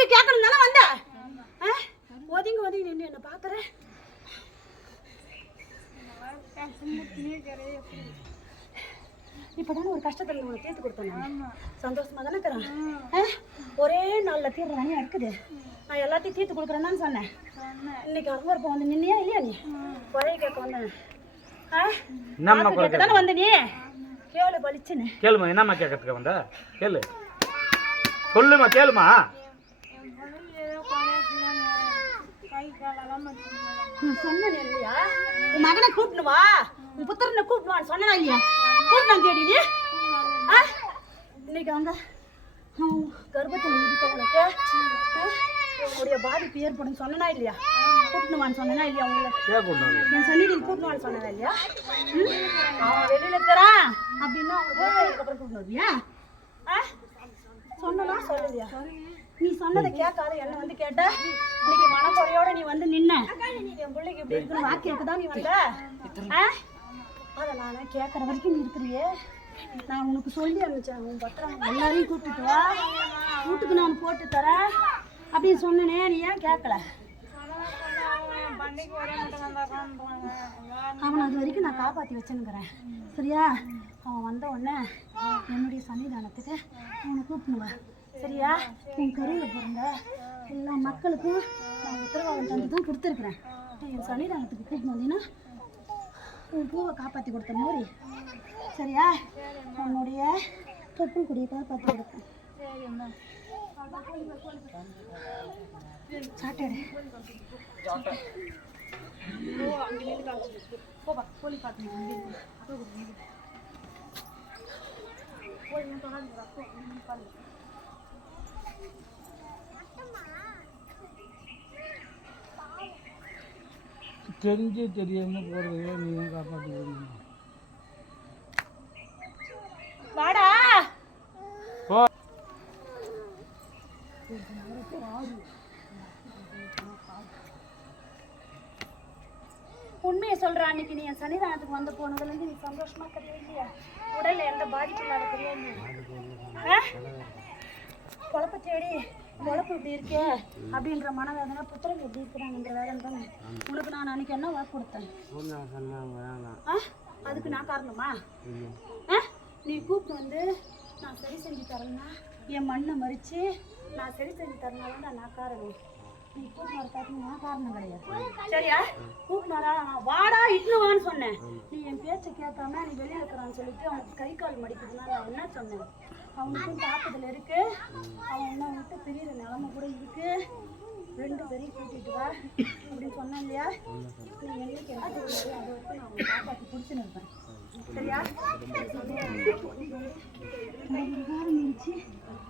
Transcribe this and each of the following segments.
வாக்கு கேட்கணும் தானே வந்த? ஆ? ஒதுங்கி ஒதுங்கி நின்று என்ன பாக்குற இப்பதானே ஒரு கஷ்டத்துல உனக்கு தீர்த்து கொடுத்தேன் நான். சந்தோஷமா தானே இருக்கிறேன். ஆ? ஒரே நாள்ல தீர்ற வேலையா இருக்குது. நான் எல்லாத்தையும் தீர்த்து கொடுக்குறேன்னு சொன்னேன். இன்னைக்கு அருவருப்பம் வந்து நின்னியா இல்லையா நீ? குறைய கேட்க வந்தேன். ஆ? என்னம்மா கேட்க தானே வந்த நீ? கேளு பளிச்சுன்னு. கேளுமா என்னம்மா கேட்கறதுக்கு வந்த? கேளு. சொல்லுமா கேளுமா நான் சொன்னேன் இல்லையா? உன் மகனை கூட்டினு வா. உன் புத்திரனை கூட்டினு வான்னு சொன்னா இல்லையா? தேடி? இன்னைக்கு அவன் கர்ப்பத்தில் உதித்தவனுக்கு ஆ? உன்னுடைய பாதிப்பு ஏற்படும் சொன்னனா இல்லையா? கூட்டினு வான்னு சொன்னனா இல்லையா கேட்கணும் என் சன்னிதியில் கூட்டினு வான்னு சொன்னனா இல்லையா? ம்? அவன் வெளியில இருக்கிறான். அப்படின்னா அப்புறம் வருவியா? சொன்னனா சொல்லலையா? நீ சொன்னதை கேட்காத என்ன வந்து கேட்ட. இன்னைக்கு மனக்குறையோட நீ வந்து நின்ன. என் பிள்ளைக்கு இப்படி இருக்குன்னு வாக்கு கேட்கதான் நீ வந்த? அதை நான் கேட்குற வரைக்கும் நீ இருக்கிறியே. நான் உனக்கு சொல்லி அனுப்பிச்சேன். உன் பத்திரம் எல்லாரையும் கூப்பிட்டுட்டு வா. வீட்டுக்கு நான் போட்டு தரேன். அப்படின்னு சொன்னனே நீ ஏன் கேட்கல? அவனை அது வரைக்கும் நான் காப்பாற்றி வச்சுன்னுக்கிறேன் சரியா? அவன் வந்த உடனே என்னுடைய சன்னிதானத்துக்கு அவனை கூப்பிடுவேன் சரியா? உன் கருவில் பிறந்த எல்லா மக்களுக்கும் நான் உத்தரவாதம் தந்து தான் கொடுத்துருக்குறேன் என் சன்னிதானத்துக்கு கூப்பிட்டு வந்தீங்கன்னா உன் பூவை காப்பாற்றி கொடுத்த மாதிரி. சரியா? உன்னுடைய தொப்புள் கொடியை காப்பாற்றி கொடுப்பேன் சாட்டர்டே போப்பா கோழி பார்த்துங்க அங்கே இருக்கு. போய் இன்னும் தொடாதீங்க, ரத்தம் இன்னும் பாருங்க. தெரிஞ்சு தெரியாம போறது நீங்க காப்பாற்றி வாடா. போ. உண்மையை சொல்ற அன்னைக்கு நீ என் சன்னிதானத்துக்கு வந்து போனதுலேருந்து நீ சந்தோஷமா இருக்கிறதே இல்லையா உடல்ல எந்த பாதிப்பும் இல்லாத? பொழப்ப தேடி உழப்பு இப்படி இருக்கே அப்படின்ற மனவேதனை புத்திரங்க எப்படி இருக்கிறாங்கன்ற வேதனை தானே. உனக்கு நான் அன்னைக்கு என்ன வாக்கு கொடுத்தேன்? அதுக்கு நான் காரணமா? நீ கூப்பிட்டு வந்து நான் சரி செஞ்சு தரேன்னா என் மண்ணை மறிச்சு நான் சரி செஞ்சு தரனால தான் நான் காரணம். நீ கூப்பிட்டு வர காரணம் நான் காரணம் கிடையாது. சரியா? கூப்பிட்டு வரா வாடா இட்னு வான்னு சொன்னேன். நீ என் பேச்சை கேட்காம நீ வெளியே இருக்கிறான்னு சொல்லிட்டு அவனுக்கு கை கால் மடிக்குதுன்னா நான் என்ன சொன்னேன்? அவனுக்கும் தாக்குதல் இருக்கு. அவன் இன்னும் விட்டு பிரியிற நிலமை கூட இருக்கு. ரெண்டு பேரையும் கூட்டிட்டு வா அப்படின்னு சொன்னேன் இல்லையா? நீ என்னைக்கு என்ன அதை வரைக்கும் நான் அவனை காப்பாற்றி பிடிச்சுன்னு இருப்பேன். சரியா? இருந்துச்சு.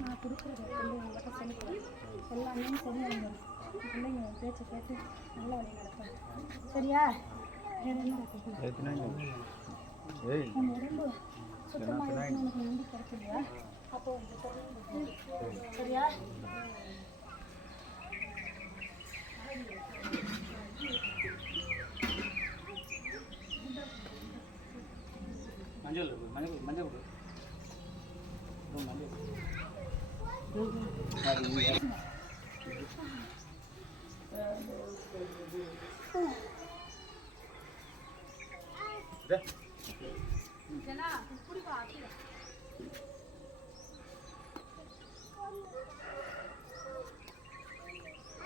நான் கொடுக்குறத வந்து உங்கள்கிட்ட செலுத்துவேன் எல்லாமே சரி வந்துடும் பிள்ளைங்க உன் பேச்சை கேட்டு நல்ல வழி நடப்பேன் சரியா? வேற என்ன உடம்பு சுத்தமாக இருக்கணும் உனக்கு நம்பி கிடைக்கலையா அப்போ உனக்கு தெரியும் சரியா மஞ்சள் மஞ்சள் மஞ்சள் கொடு.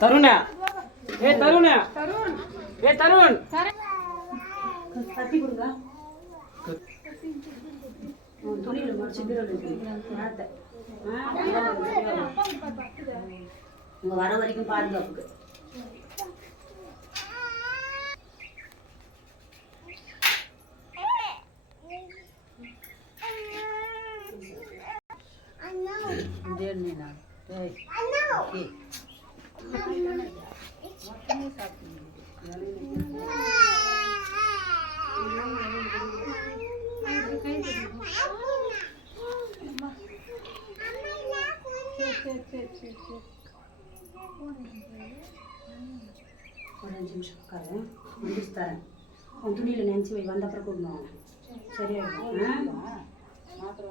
தருண. ஏ தருண. தருண் ஏ தருண். உன் துணியில மடிச்சு உங்க வர வரைக்கும் பாதுகாப்புக்கு இல்லைன்னா டேய் ஒரு அஞ்சு நிமிஷம் உட்காரு முடிச்சு தரேன் உன் துணியில் நினச்சி வை வந்த அப்புறம் கூப்பிடுவாங்க சரியா மாத்திரை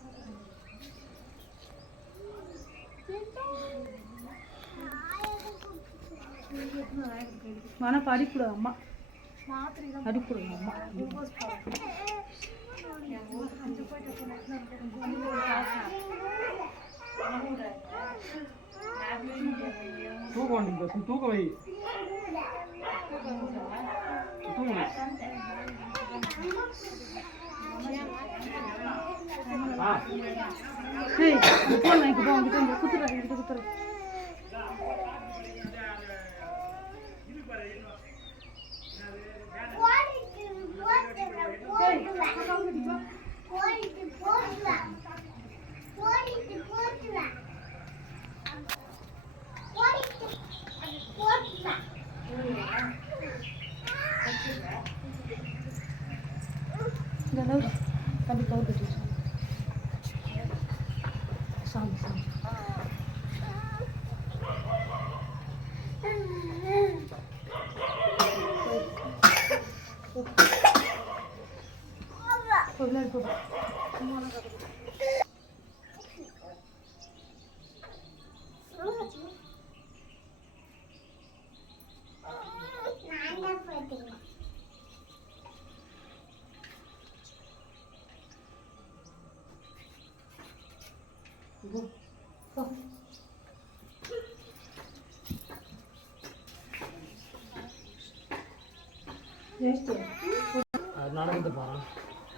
சுடா அதுவும் உட்காந்து கோகுல் வாப்பாங்க மன படிக்கூட அம்மா அடிக்கூட அம்மா தூக்கம் வந்து. தூக்கம் வை தூங்கணும் ஆ ஏய் ஃபோன் வாங்கி போ குத்துறேன் வந்து குத்துற அங்கிட்ட குத்துற இந்த அளவு தம்பி கவுர் கட்டி சாமி சாமி போ, விளையாடு போ. போ. வேஷ்டி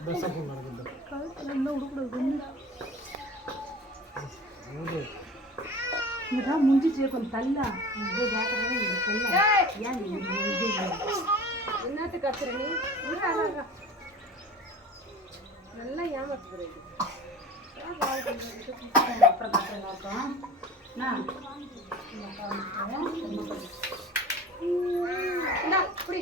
அது நடக்குது கழுத்துல இருந்தால் விடக்கூடாது மூடு முடிஞ்சிச்சு கொஞ்சம் தள்ளா இது தள்ளா ஏன் நீ? என்னத்து கத்துற நீ நல்லா ஏமாத்துறது அப்புறம் பார்த்து பார்ப்போம் புடி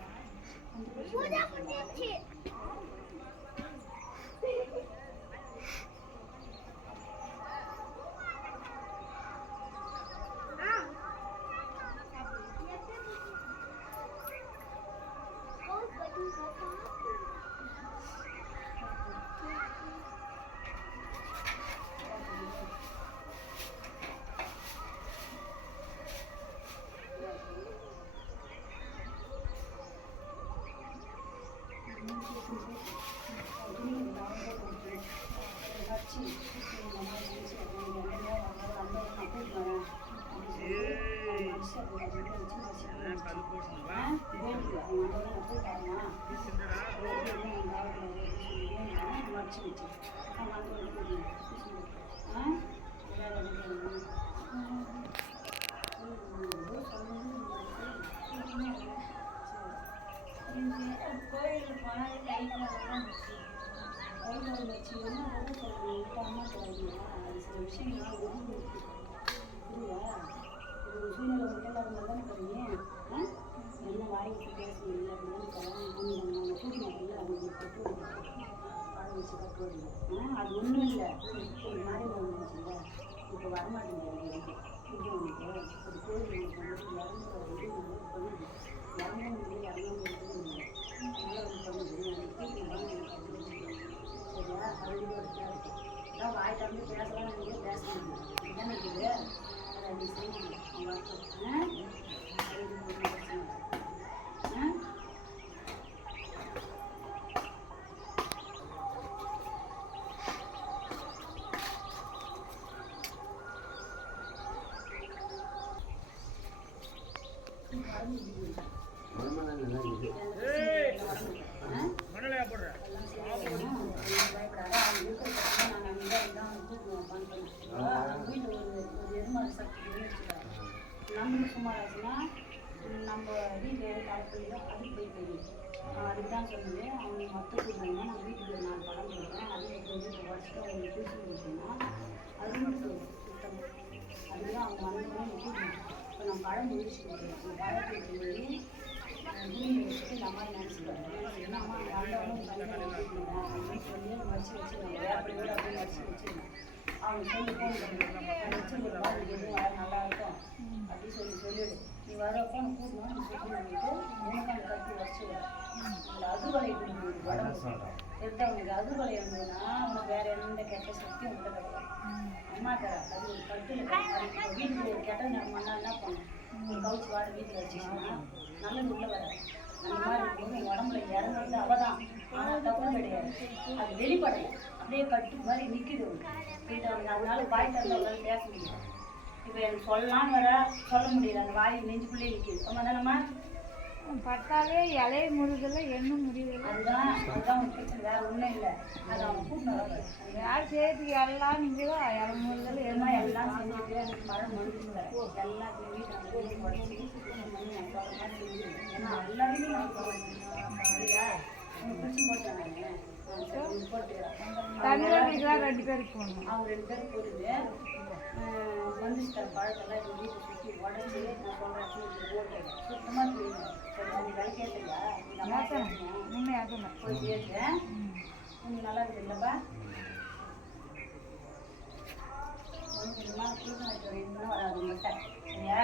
我才不进去。这个这个，二万多一个月，为什么？அது ஒன்றும் இல்லை. ஒரு மாதிரி வந்துச்சுல்ல இப்போ வரமாட்டேங்குது. இது உனக்கு ஒரு கோயில் உனக்கு வந்து பண்ணுது இறந்து இறந்து நல்லா வந்து சரியா? அது ஒரு அதான் வாய் திறந்து பேசலாம் பேசணும் பேச என்ன இருக்குது அதை நீ செய்யணும் அவங்க அப்பா. ஆ? அது இது ஒரு பிரச்சனை. ஆ மணலையா போடுறேன் நம்ம சும்மாச்சுன்னா நம்ம வீட்டில் எது கலப்பிலையோ அதுக்கு தான் அவங்க மொத்த கொடுத்தாங்கன்னா நான் வீட்டுக்கு ஒரு நாலு படம் கொடுத்தேன் அது இப்போ அவங்க டியூஷன் கொடுத்தோம்னா அது மட்டும் சுத்தம். அவங்க வந்தோடனே இப்போ நான் பழம் முடிச்சு கொடுத்தேன் அந்த பழத்துக்கு போய் பூமி வச்சுட்டு இந்த அம்மா நினச்சிட்டாங்க என்ன அம்மா அப்படின்னு சொல்லி மடிச்சு வச்சுருவாங்க அப்படி கூட அப்படியே வச்சுருந்தேன் அவங்க சொல்லி ஃபோன் நல்லா இருக்கும். அப்படின்னு சொல்லி சொல்லிடு வரப்போ நான் கூட்டணும் கட்டி அந்த அதுவலை உடம்பு எடுத்தவனுக்கு அதுவலை இருந்ததுன்னா உனக்கு வேற எந்த கெட்ட சக்தியும் உள்ள கிடையாது அம்மா தர அது ஒரு கட்டில் வீட்டுக்கு ஒரு கெட்ட நேரம் என்ன பண்ணும் ஒரு கவுச்சு வாட வீட்டில் வச்சுக்கோன்னா நல்லது உள்ள வராது அந்த மாதிரி இருக்கும்போது உடம்புல இறங்குறது ஆனால் தப்பு கிடையாது அது வெளிப்படலை அப்படியே கட்டு மாதிரி நிற்கிது புரியுதா அவனுக்கு அதனால பாய்ட்டு திறந்து பேச முடியும் இப்போ எனக்கு சொல்லலாம்னு வர சொல்ல முடியல. அந்த வாய் நெஞ்சுக்குள்ளே நிற்கிது ஆமாம் தானம்மா பட்டாலே இலைய முழுதல எண்ணும் முடியல. அதுதான் அதுதான் பிரச்சனை வேற ஒன்றும் இல்லை. அது கூட்டின்னு வரப்ப யார் சேர்த்துக்கு எல்லாம் நீங்க தான் இலை முழுதல எல்லாம் எல்லாம் செஞ்சுட்டு எனக்கு மழை மனுக்கு வர எல்லாம் உடச்சி ஏன்னா எல்லாருமே நான் பிடிச்சி போட்டாங்க போட்டுக்கிறேன் ரெண்டு பேருக்கு போகணும். அவங்க ரெண்டு பேரும் போடுது வந்துச்சுட்டார் பழத்தெல்லாம் எங்கள் வீட்டை சுற்றி உடச்சி நான் சொல்கிறேன் சுத்தமாக சரி முன்னே போய் நல்லா வைக்கிற இன்னும் வராது உங்கள்கிட்ட சரியா?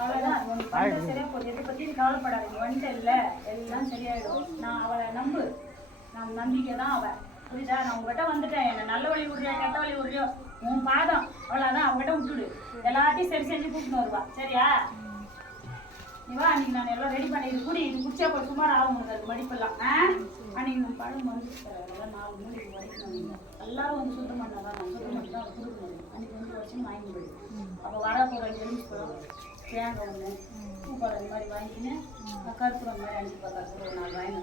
குடி. சரியா அவ்வளவுதான். உனக்கு வந்தா சரியா போகுது. எதை பத்தியும் கவலைப்படாத. நீ வந்துட்டல்ல, எல்லாம் சரியாயிடும். நான் அவளை நம்பு. நான் நம்பிக்கை தான் அவ. புரியுதா? நான் உங்ககிட்ட வந்துட்டேன். என்னை நல்ல வழி விடுறியோ, கெட்ட வழி விடுறியோ, உன் பாதம். அவ்வளவுதான். அவகிட்ட விட்டுடு. எல்லாத்தையும் சரி செஞ்சு கூட்டின்னு வருவா. சரியா? நீ வா, அன்னைக்கு நான் எல்லாம் ரெடி பண்ணி இது குடி. இது குடிச்சா போய் சுமார் ஆகும் அது மடிப்பெல்லாம். ஆ? அன்னைக்கு நான் பழம் வந்து அதெல்லாம் நாலு மூலிகை வரைக்கும் வந்தீங்க. எல்லாரும் வந்து சுத்தம் பண்ணாதான் நான் சுத்தம் பண்ணி தான் கொடுக்கணும் அன்னைக்கு வந்து வச்சு வாங்கி போயிடு அப்போ வர போகிற எலுமிச்சு பழம் தேங்காய் ஒன்று பூப்பழம் இந்த மாதிரி வாங்கிக்கின்னு நான் கற்பூரம் மாதிரி அஞ்சு பா கற்பூரம் நாலு வாங்கி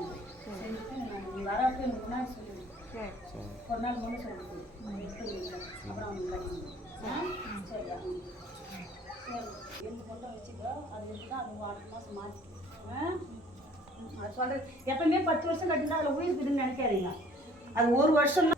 செஞ்சுட்டு நான் நீ வரப்போ எனக்கு முன்னாடி சொல்லிடு. சரி. ஒரு நாள் முன்னே சொல்லிட்டு. அப்புறம் அவங்க கட்டிங்க சரியா எந்த கொண்டை வச்சுக்கோ. அது வச்சு தான் அது அடுத்த மாதம் மாற்றி அது சொல்கிறேன் எப்பவுமே பத்து வருஷம் கட்டினா அதில் உயிர் இருக்குதுன்னு நினைக்காதீங்க. அது ஒரு வருஷம்